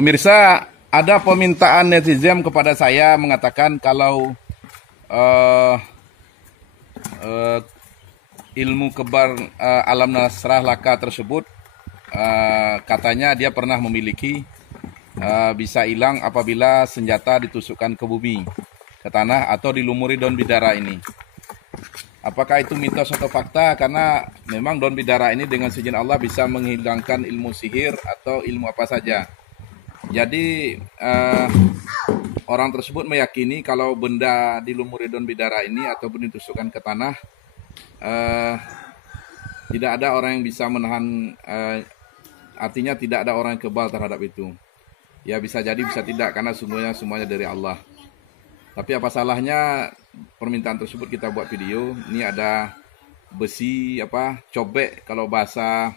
Pemirsa, ada permintaan netizen kepada saya mengatakan kalau ilmu kebar alam nasrah laka tersebut katanya dia pernah memiliki, bisa hilang apabila senjata ditusukkan ke bumi, ke tanah atau dilumuri daun bidara ini. Apakah itu mitos atau fakta? Karena memang daun bidara ini dengan seizin Allah bisa menghilangkan ilmu sihir atau ilmu apa saja. Jadi orang tersebut meyakini kalau benda dilumuri daun bidara ini ataupun ditusukkan ke tanah, tidak ada orang yang bisa menahan, artinya tidak ada orang yang kebal terhadap itu. Ya bisa jadi bisa tidak, karena semuanya dari Allah. Tapi apa salahnya permintaan tersebut kita buat video. Ini ada besi cobek, kalau bahasa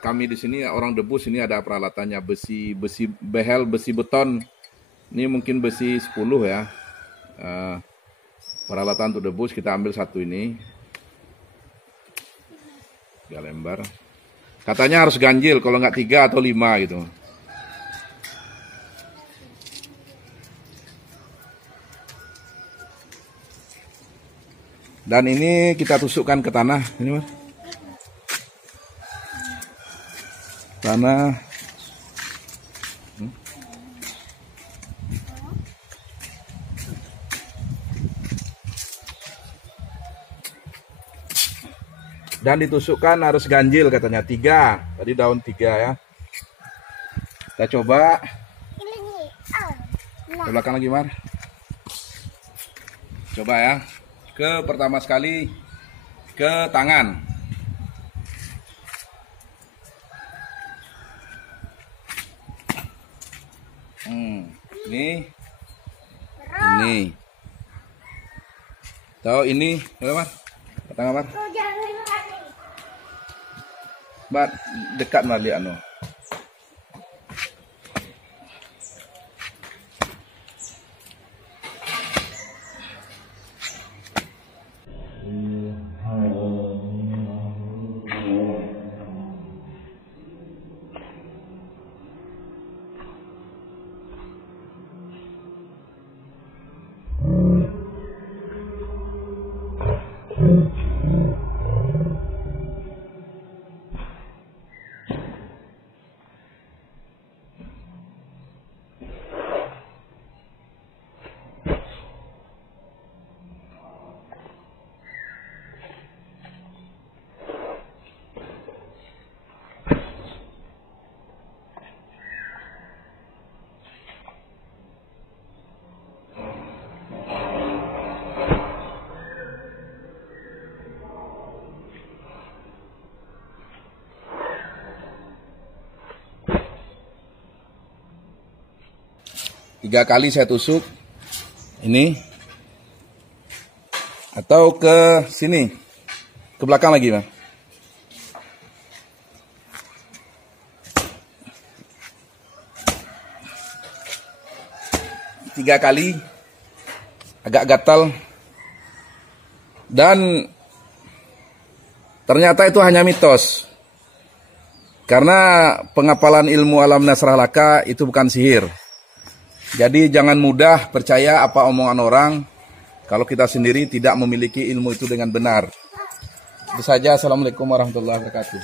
kami di sini orang debus, ini ada peralatannya, besi behel, besi beton. Ini mungkin besi 10 ya. Peralatan untuk debus kita ambil satu ini. 3 lembar. Katanya harus ganjil, kalau nggak 3 atau 5 gitu. Dan ini kita tusukkan ke tanah, ini Mas. Tanah. Dan ditusukkan harus ganjil katanya, 3. Tadi daun 3 ya. Kita coba. Ke belakang lagi, Mar. Coba ya. Pertama sekali ke tangan. Ini. Tahu ini, Mar? Ke tangan, Mar. Mar, dekat Mar, lihat no. Tiga kali saya tusuk ini, atau ke sini, ke belakang lagi, Bang. Tiga kali, agak gatal, dan ternyata itu hanya mitos, karena pengapalan ilmu alam nasrah laka itu bukan sihir. Jadi jangan mudah percaya apa omongan orang kalau kita sendiri tidak memiliki ilmu itu dengan benar. Itu saja. Assalamualaikum warahmatullahi wabarakatuh.